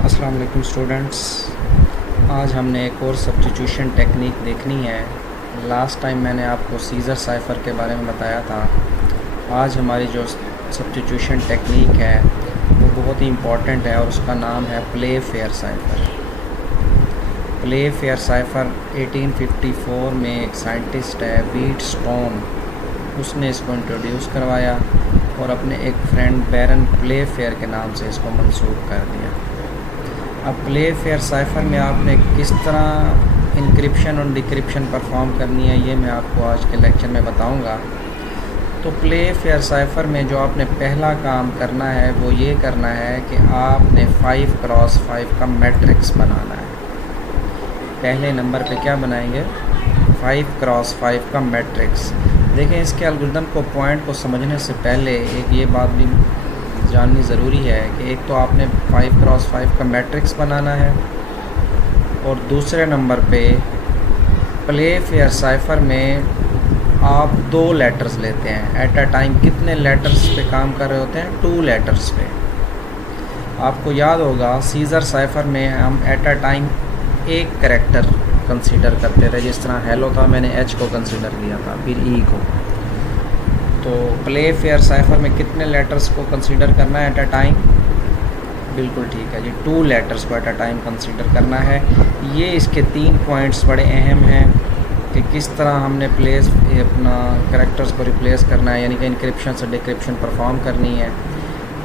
अस्सलाम वालेकुम स्टूडेंट्स। आज हमने एक और सब्स्टिट्यूशन टेक्निक देखनी है। लास्ट टाइम मैंने आपको सीज़र साइफ़र के बारे में बताया था। आज हमारी जो सब्स्टिट्यूशन टेक्निक है वो बहुत ही इम्पॉर्टेंट है और उसका नाम है play fair cipher. Play fair cipher 1854 में एक साइंटिस्ट है व्हीटस्टोन, उसने इसको इंट्रोड्यूस करवाया और अपने एक फ्रेंड बैरन प्ले फेयर के नाम से इसको मंसूब कर दिया। अब प्ले फेयर साइफ़र में आपने किस तरह इंक्रिप्शन और डिक्रिप्शन परफॉर्म करनी है ये मैं आपको आज के लेक्चर में बताऊंगा। तो प्ले फेयर साइफ़र में जो आपने पहला काम करना है वो ये करना है कि आपने 5x5 का मैट्रिक्स बनाना है। पहले नंबर पे क्या बनाएंगे? 5x5 का मैट्रिक्स। देखें, इसके एल्गोरिथम को पॉइंट को समझने से पहले एक ये बात भी जाननी ज़रूरी है कि एक तो आपने 5x5 का मैट्रिक्स बनाना है और दूसरे नंबर पे प्ले फेयर साइफ़र में आप 2 लेटर्स लेते हैं एट अ टाइम। कितने लेटर्स पे काम कर रहे होते हैं? 2 लेटर्स पे। आपको याद होगा सीज़र साइफ़र में हम एट अ टाइम एक कैरेक्टर कंसीडर करते थे। जिस तरह हेलो था, मैंने एच को कंसीडर किया था, फिर ई को। तो प्ले फेयर साइफ़र में कितने लेटर्स को कंसीडर करना है एट अ टाइम? बिल्कुल ठीक है जी, 2 लेटर्स को एट अ टाइम कंसीडर करना है। ये इसके 3 पॉइंट्स बड़े अहम हैं कि किस तरह हमने अपना कैरेक्टर्स को रिप्लेस करना है, यानी कि इंक्रिप्शन से डिक्रिप्शन परफॉर्म करनी है।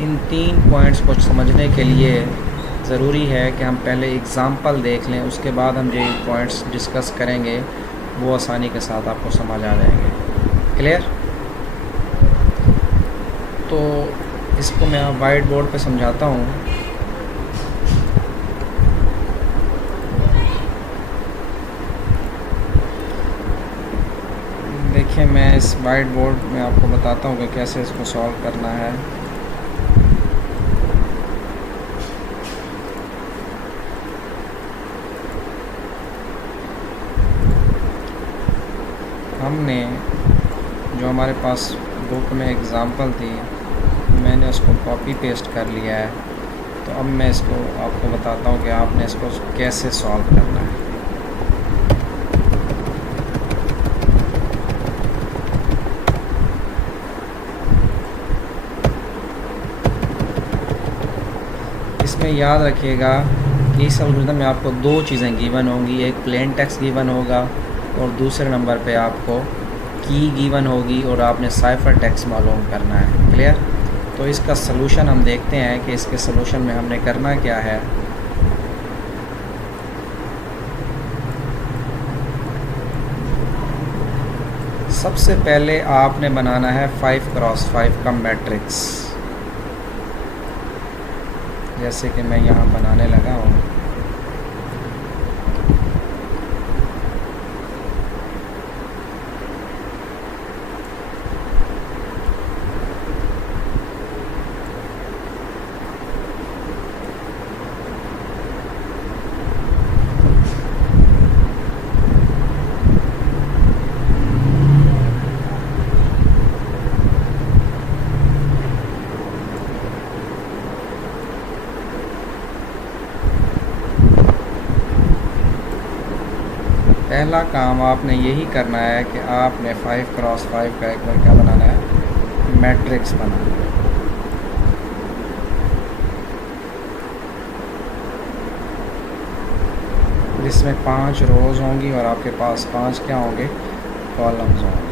इन 3 पॉइंट्स को समझने के लिए ज़रूरी है कि हम पहले एग्ज़ाम्पल देख लें, उसके बाद हम जो पॉइंट्स डिस्कस करेंगे वो आसानी के साथ आपको समझ आ जाएंगे। क्लियर? तो इसको मैं वाइट बोर्ड पे समझाता हूँ। देखिए, मैं इस वाइट बोर्ड में आपको बताता हूँ कि कैसे इसको सॉल्व करना है। हमने जो हमारे पास बुक में एग्ज़ाम्पल थी, मैंने उसको कॉपी पेस्ट कर लिया है। तो अब मैं इसको आपको बताता हूँ कि आपने इसको कैसे सॉल्व करना है। इसमें याद रखिएगा कि इस एल्गोरिथम में आपको 2 चीज़ें गिवन होंगी। एक प्लेन टेक्स्ट गिवन होगा और दूसरे नंबर पे आपको की गिवन होगी और आपने साइफ़र टेक्स्ट मालूम करना है। क्लियर? तो इसका सलूशन हम देखते हैं कि इसके सलूशन में हमने करना क्या है। सबसे पहले आपने बनाना है 5x5 का मैट्रिक्स। जैसे कि मैं यहाँ बनाने लगा हूँ। पहला काम आपने यही करना है कि आपने 5x5 का एक बार क्या बनाना है? मैट्रिक्स बनाना है। जिसमें 5 रोज़ होंगी और आपके पास 5 क्या होंगे? कॉलम्स होंगे।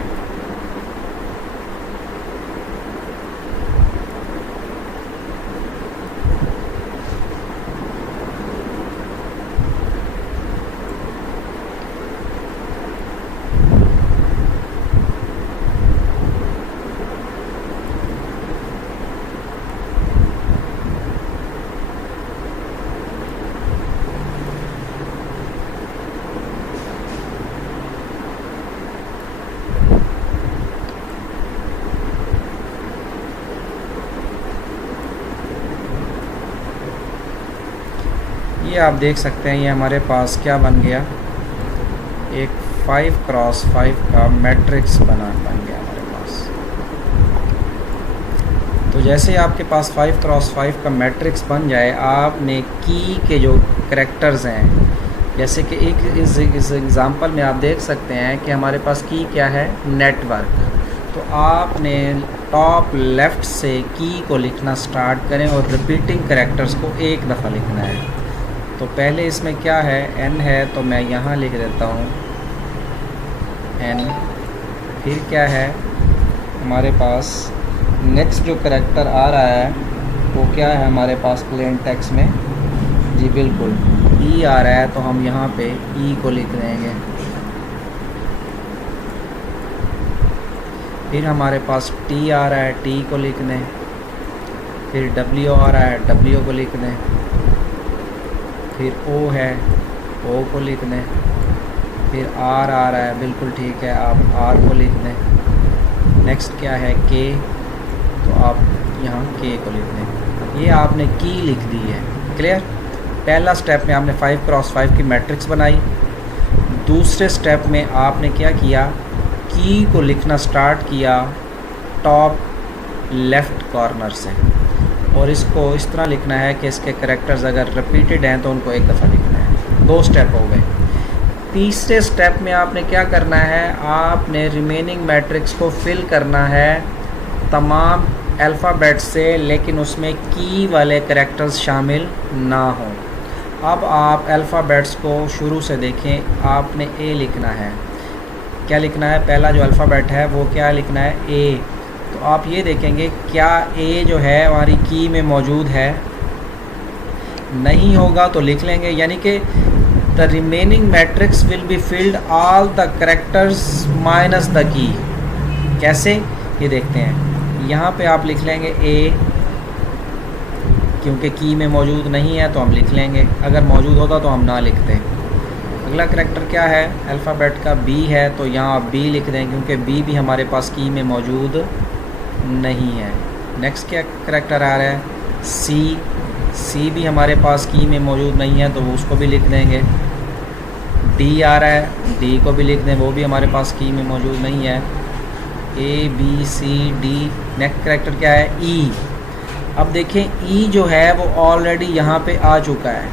ये आप देख सकते हैं, ये हमारे पास क्या बन गया? एक 5x5 का मैट्रिक्स बन गया हमारे पास। तो जैसे ही आपके पास 5x5 का मैट्रिक्स बन जाए, आपने की के जो करैक्टर्स हैं, जैसे कि एक इस एग्ज़ाम्पल में आप देख सकते हैं कि हमारे पास की क्या है, नेटवर्क। तो आपने टॉप लेफ़्ट से की को लिखना स्टार्ट करें और रिपीटिंग करैक्टर्स को एक दफ़ा लिखना है। तो पहले इसमें क्या है, एन है, तो मैं यहाँ लिख देता हूँ एन। फिर क्या है हमारे पास नेक्स्ट जो करैक्टर आ रहा है वो क्या है हमारे पास प्लेन टेक्स्ट में, जी बिल्कुल ई आ रहा है, तो हम यहाँ पे ई को लिख देंगे। फिर हमारे पास टी आ रहा है, टी को लिख दें। फिर डब्ल्यू आ रहा है, डब्ल्यू को लिख दें। फिर ओ है, ओ को लिख दें। फिर आर आ रहा है, बिल्कुल ठीक है, आप आर को लिख दें। नेक्स्ट क्या है, के, तो आप यहाँ के को लिख दें। ये आपने की लिख दी है। क्लियर। पहला स्टेप में आपने 5x5 की मैट्रिक्स बनाई। दूसरे स्टेप में आपने क्या किया, की को लिखना स्टार्ट किया टॉप लेफ़्ट कॉर्नर से, और इसको इस तरह लिखना है कि इसके करैक्टर्स अगर रिपीटेड हैं तो उनको एक दफ़ा लिखना है। 2 स्टेप हो गए। तीसरे स्टेप में आपने क्या करना है, आपने रिमेनिंग मैट्रिक्स को फिल करना है तमाम अल्फ़ाबेट से, लेकिन उसमें की वाले करैक्टर्स शामिल ना हों। अब आप अल्फ़ाबेट्स को शुरू से देखें। आपने ए लिखना है। क्या लिखना है, पहला जो अल्फ़ाबेट है वो क्या लिखना है, ए। तो आप ये देखेंगे क्या ए जो है हमारी की में मौजूद है, नहीं होगा तो लिख लेंगे, यानी कि the remaining matrix will be filled all the characters minus the key. कैसे, ये देखते हैं। यहाँ पे आप लिख लेंगे ए, क्योंकि की में मौजूद नहीं है तो हम लिख लेंगे, अगर मौजूद होता तो हम ना लिखते। अगला करैक्टर क्या है, अल्फ़ाबेट का बी है, तो यहाँ आप बी लिख दें क्योंकि बी भी हमारे पास की में मौजूद नहीं है। नेक्स्ट क्या करैक्टर आ रहा है, सी। सी भी हमारे पास की में मौजूद नहीं है तो उसको भी लिख देंगे। डी आ रहा है, डी को भी लिख दें, वो भी हमारे पास की में मौजूद नहीं है। A B C D. Next character क्या है, ई। अब देखें ई जो है वो ऑलरेडी यहाँ पे आ चुका है,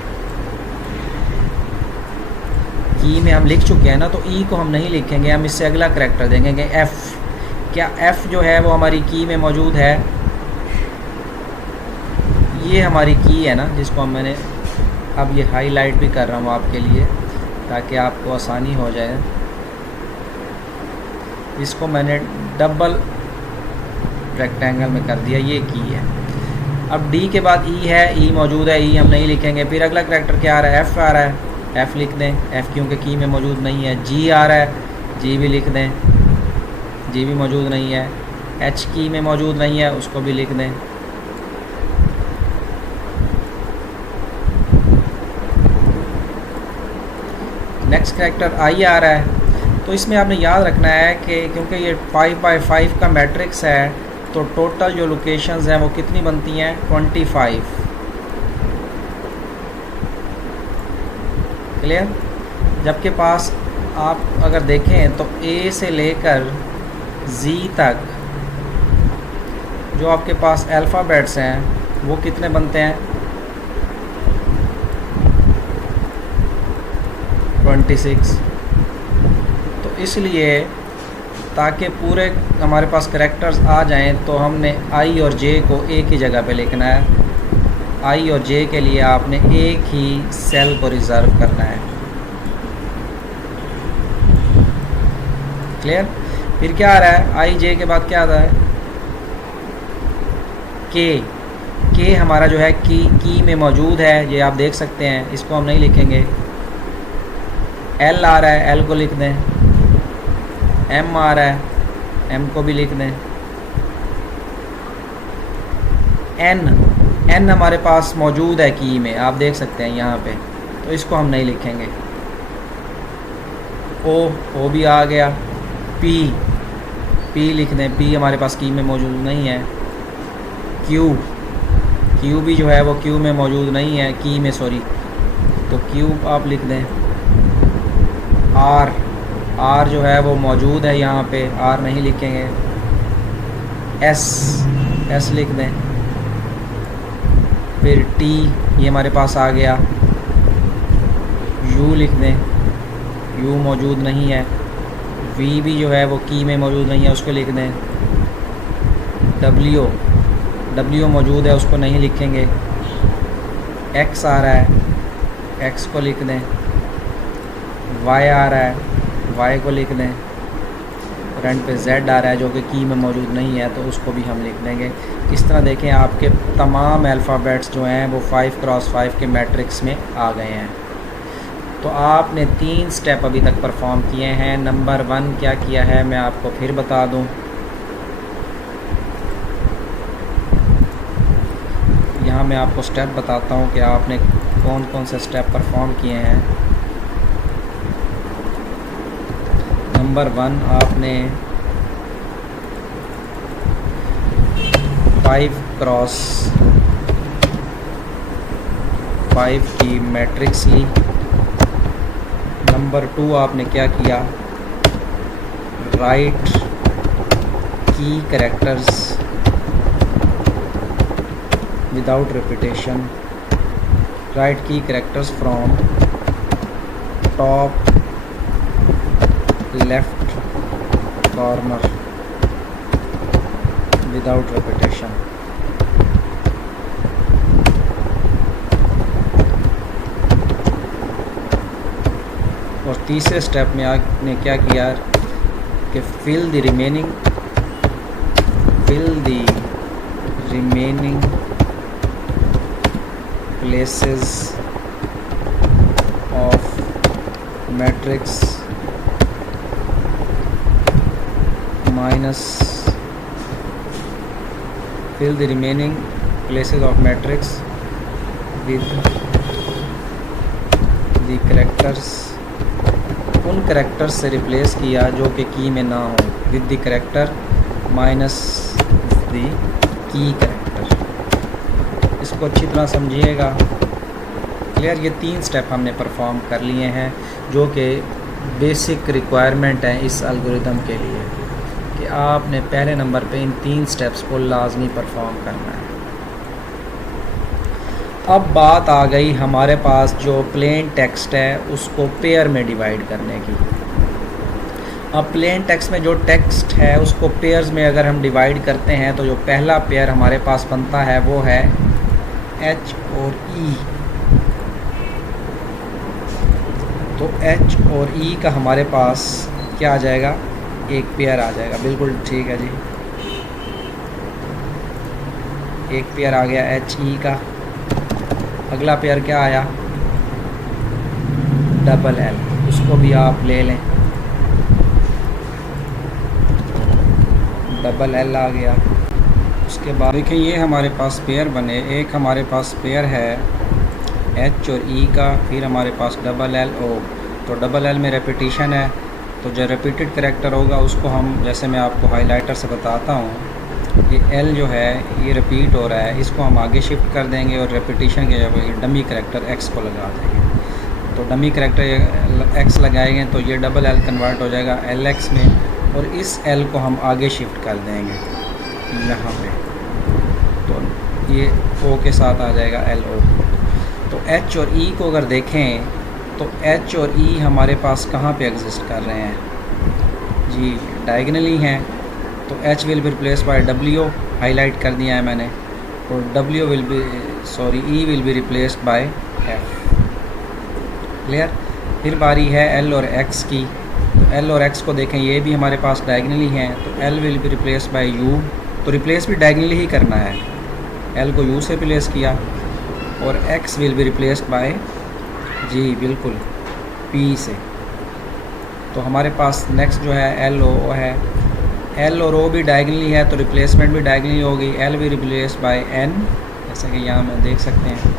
की में हम लिख चुके हैं ना, तो ई को हम नहीं लिखेंगे, हम इससे अगला करैक्टर देंगे एफ़। क्या एफ़ जो है वो हमारी की में मौजूद है, ये हमारी की है ना, जिसको मैंने अब ये हाईलाइट भी कर रहा हूँ आपके लिए ताकि आपको आसानी हो जाए। इसको मैंने डबल रेक्टेंगल में कर दिया, ये की है। अब डी के बाद ई है, ई मौजूद है, ई हम नहीं लिखेंगे। फिर अगला करैक्टर क्या आ रहा है, एफ़ आ रहा है, एफ़ लिख दें, एफ़ क्योंकि की में मौजूद नहीं है। जी आ रहा है, जी भी लिख दें, जी भी मौजूद नहीं है। एच की में मौजूद नहीं है, उसको भी लिख दें। नेक्स्ट करैक्टर आई आ रहा है। तो इसमें आपने याद रखना है कि क्योंकि ये 5x5 का मैट्रिक्स है तो टोटल जो लोकेशंस हैं वो कितनी बनती हैं, 25। क्लियर। जबकि पास आप अगर देखें तो ए से लेकर जी तक जो आपके पास अल्फ़ाबेट्स हैं वो कितने बनते हैं, 26। तो इसलिए ताकि पूरे हमारे पास करैक्टर्स आ जाएं तो हमने आई और जे को एक ही जगह पे लिखना है। आई और जे के लिए आपने एक ही सेल को रिज़र्व करना है। क्लियर। फिर क्या आ रहा है, आई जे के बाद क्या आता है, के हमारा जो है की में मौजूद है, ये आप देख सकते हैं, इसको हम नहीं लिखेंगे। एल आ रहा है, एल को लिख दें। एम आ रहा है, एम को भी लिख दें। एन हमारे पास मौजूद है की में, आप देख सकते हैं यहाँ पे, तो इसको हम नहीं लिखेंगे। ओ भी आ गया। पी लिख दें, पी हमारे पास की में मौजूद नहीं है। क्यू भी जो है वो क्यू में मौजूद नहीं है, की में सॉरी, तो क्यू आप लिख दें। आर जो है वो मौजूद है यहाँ पे, आर नहीं लिखेंगे। एस लिख दें। फिर टी ये हमारे पास आ गया, यू लिख दें, यू मौजूद नहीं है, वी भी जो है वो की में मौजूद नहीं है, उसको लिख दें। डब्ल्यू, डब्ल्यू मौजूद है, उसको नहीं लिखेंगे। एक्स आ रहा है, एक्स को लिख दें। वाई आ रहा है, वाई को लिख दें। और एंड पे जेड आ रहा है जो कि की में मौजूद नहीं है, तो उसको भी हम लिख देंगे। इस तरह देखें आपके तमाम अल्फ़ाबेट्स जो हैं वो 5x5 के मैट्रिक्स में आ गए हैं। तो आपने 3 स्टेप अभी तक परफॉर्म किए हैं। नंबर 1 क्या किया है मैं आपको फिर बता दूं। यहाँ मैं आपको स्टेप बताता हूँ कि आपने कौन कौन से स्टेप परफॉर्म किए हैं। नंबर 1 आपने 5x5 की मैट्रिक्स ली। नंबर 2 आपने क्या किया, write key characters without repetition, write key characters from top left corner without repetition. और तीसरे स्टेप में आपने क्या किया कि fill the remaining places of matrix minus fill the remaining places of matrix with the characters, उन characters से replace किया जो कि की में ना हो, with the character minus the key character. इसको अच्छी तरह समझिएगा। क्लियर? ये 3 स्टेप हमने परफॉर्म कर लिए हैं जो कि बेसिक रिक्वायरमेंट है इस एल्गोरिथम के लिए कि आपने पहले नंबर पे इन 3 स्टेप्स को लाजमी परफॉर्म करना है। अब बात आ गई हमारे पास जो प्लेन टेक्स्ट है उसको पेयर में डिवाइड करने की। अब प्लेन टेक्स्ट में जो टेक्स्ट है उसको पेयर्स में अगर हम डिवाइड करते हैं तो जो पहला पेयर हमारे पास बनता है वो है एच और ई। तो एच और ई का हमारे पास क्या आ जाएगा, एक पेयर आ जाएगा। बिल्कुल ठीक है जी, एक पेयर आ गया एच ई का। अगला पेयर क्या आया, डबल एल, उसको भी आप ले लें। डबल एल आ गया। उसके बाद देखिए ये हमारे पास पेयर बने। एक हमारे पास पेयर है एच और ई का, फिर हमारे पास डबल एल ओ। तो डबल एल में रेपिटेशन है, तो जो रिपीटेड कैरेक्टर होगा उसको हम, जैसे मैं आपको हाइलाइटर से बताता हूँ, ये एल जो है ये रिपीट हो रहा है, इसको हम आगे शिफ्ट कर देंगे और रेपिटेशन के जगह ये डमी कैरेक्टर एक्स को लगा देंगे। तो डमी कैरेक्टर एक्स लगाएंगे तो ये डबल एल कन्वर्ट हो जाएगा एल एक्स में, और इस एल को हम आगे शिफ्ट कर देंगे यहाँ पे, तो ये ओ के साथ आ जाएगा एल ओ। तो एच और ई को अगर देखें तो एच और ई हमारे पास कहाँ पे एग्जिस्ट कर रहे हैं जी, डायगनली हैं। तो H will be replace by W, highlight कर दिया है मैंने, और W will be E will be replaced by F. Clear? फिर बारी है एल और एक्स की। तो एल और एक्स को देखें, ये भी हमारे पास डायगनली हैं। तो L will be replaced by U, तो रिप्लेस भी डायगनली ही करना है, एल को यू से रिप्लेस किया, और X will be replaced by G बिल्कुल पी से। तो हमारे पास नेक्स्ट जो है एल ओ है। एल और ओ भी डायगनली है तो रिप्लेसमेंट भी डायगनली होगी, एल भी रिप्लेस्ड बाय एन, जैसा कि यहाँ में देख सकते हैं,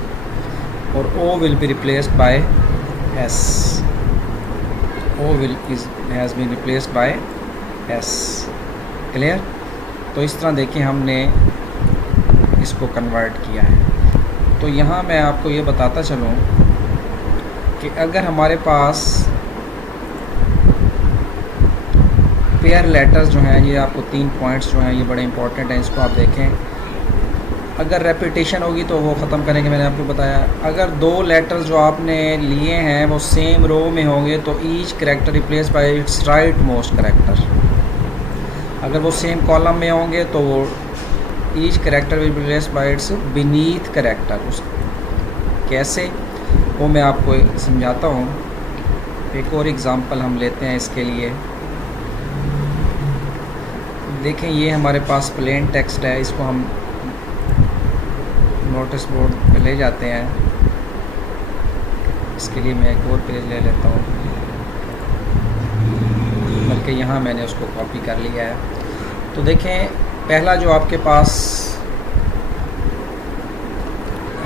और O will be replaced by S. O will has been replaced by S. Clear? तो इस तरह देखिए हमने इसको कन्वर्ट किया है। तो यहाँ मैं आपको ये बताता चलूँ कि अगर हमारे पास पेयर लेटर्स जो हैं, ये आपको 3 पॉइंट्स जो हैं ये बड़े इंपॉर्टेंट हैं, इसको आप देखें। अगर रेपिटेशन होगी तो वो ख़त्म करेंगे, मैंने आपको बताया। अगर दो लेटर्स जो आपने लिए हैं वो सेम रो में होंगे तो each character replace by it's right most character. अगर वो सेम कॉलम में होंगे तो वो each character will be replace bye it's beneath character. उस कैसे वो मैं आपको समझाता हूँ। एक और एग्ज़ाम्पल हम लेते हैं इसके लिए। देखें, ये हमारे पास प्लेन टेक्स्ट है, इसको हम नोटिस बोर्ड पे ले जाते हैं। इसके लिए मैं एक और पेज ले लेता हूँ, बल्कि यहाँ मैंने उसको कॉपी कर लिया है। तो देखें, पहला जो आपके पास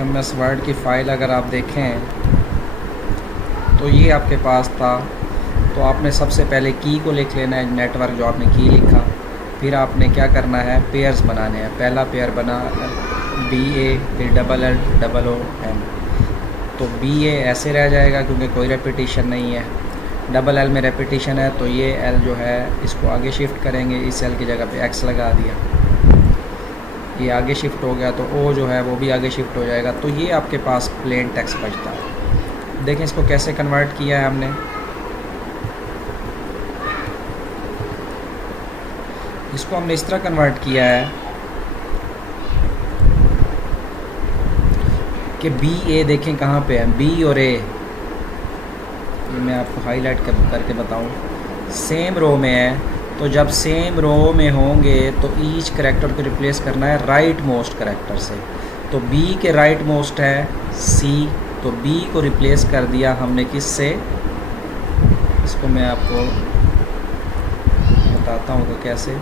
MS वर्ड की फ़ाइल अगर आप देखें तो ये आपके पास था। तो आपने सबसे पहले की को लिख लेना है, नेटवर्क जो आपने की लिखा। फिर आपने क्या करना है, पेयर्स बनाने हैं। पहला पेयर बना BA, फिर LLOM। तो BA ऐसे रह जाएगा क्योंकि कोई रेपिटेशन नहीं है। LL में रेपिटेशन है तो ये L जो है इसको आगे शिफ्ट करेंगे, इस L की जगह पे X लगा दिया, ये आगे शिफ्ट हो गया। तो O जो है वो भी आगे शिफ्ट हो जाएगा। तो ये आपके पास प्लेन टेक्स्ट बचता है। देखें इसको कैसे कन्वर्ट किया है हमने। इसको हमने इस तरह कन्वर्ट किया है कि BA देखें कहाँ पे है, B और A, ये मैं आपको हाईलाइट करके बताऊँ, सेम रो में है। तो जब सेम रो में होंगे तो ईच करेक्टर को रिप्लेस करना है राइट मोस्ट करेक्टर से। तो B के राइट मोस्ट है C, तो B को रिप्लेस कर दिया हमने किससे, इसको मैं आपको बताता हूँ कि कैसे।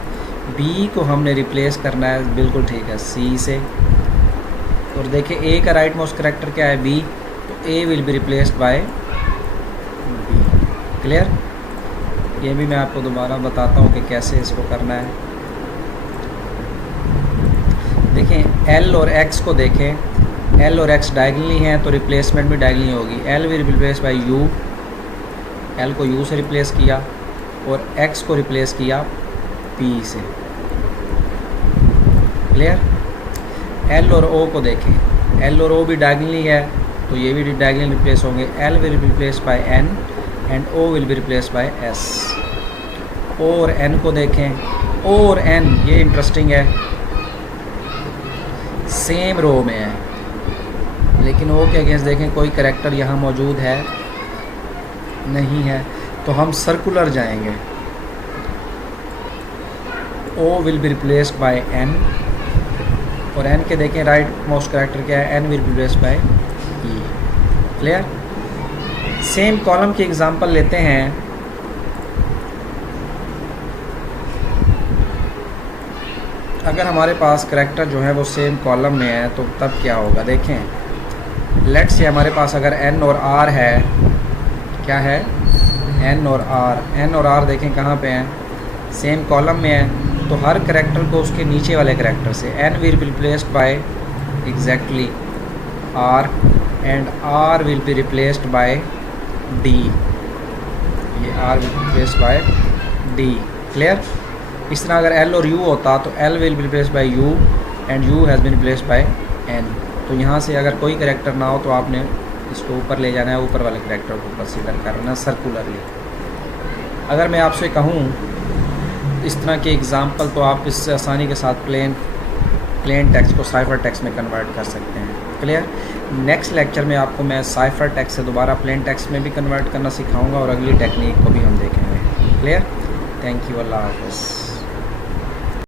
B को हमने रिप्लेस करना है, बिल्कुल ठीक है, C से। और देखिए A का राइट मोस्ट करेक्टर क्या है, B, तो A will be replaced bye B। Clear? ये भी मैं आपको दोबारा बताता हूँ कि कैसे इसको करना है। देखें L और X को देखें, L और X डायगनली हैं तो रिप्लेसमेंट भी डायगनली होगी। L will replace by U, L को U से रिप्लेस किया और X को रिप्लेस किया P से। क्लियर? L और O को देखें, L और O भी डायगनली है तो ये भी डायगनली रिप्लेस होंगे। L will be replace bye N and O will be replace bye S। O और N को देखें, O और N ये इंटरेस्टिंग है, सेम रो में है, लेकिन O के अगेंस्ट देखें कोई करेक्टर यहाँ मौजूद है नहीं है, तो हम सर्कुलर जाएंगे। O will be replaced by N और N के देखें राइट मोस्ट करेक्टर क्या है, N will be replaced bye E। Clear? Same column की एग्जांपल लेते हैं। अगर हमारे पास करेक्टर जो है वो सेम कॉलम में है तो तब क्या होगा, देखें। लेट्स से हमारे पास अगर N और R है, क्या है, N और R देखें कहाँ पे हैं, सेम कॉलम में है। तो हर करेक्टर को उसके नीचे वाले करेक्टर से N will be replaced by exactly R and R will be replaced by D। ये R will be replaced by D। Clear? इस तरह अगर L और U होता तो L will be replaced by U and U has been replaced by N। तो यहाँ से अगर कोई करेक्टर ना हो तो आपने इसको ऊपर ले जाना है, ऊपर वाले करेक्टर को कंसीडर करना सर्कुलरली। अगर मैं आपसे कहूँ इस तरह के एग्ज़ाम्पल, तो आप इससे आसानी के साथ प्लेन टेक्स्ट को साइफर टेक्स्ट में कन्वर्ट कर सकते हैं। क्लियर? नेक्स्ट लेक्चर में आपको मैं साइफर टेक्स्ट से दोबारा प्लेन टेक्स्ट में भी कन्वर्ट करना सिखाऊंगा और अगली टेक्निक को भी हम देखेंगे। क्लियर? थैंक यू, अल्लाह हाफ़िज़।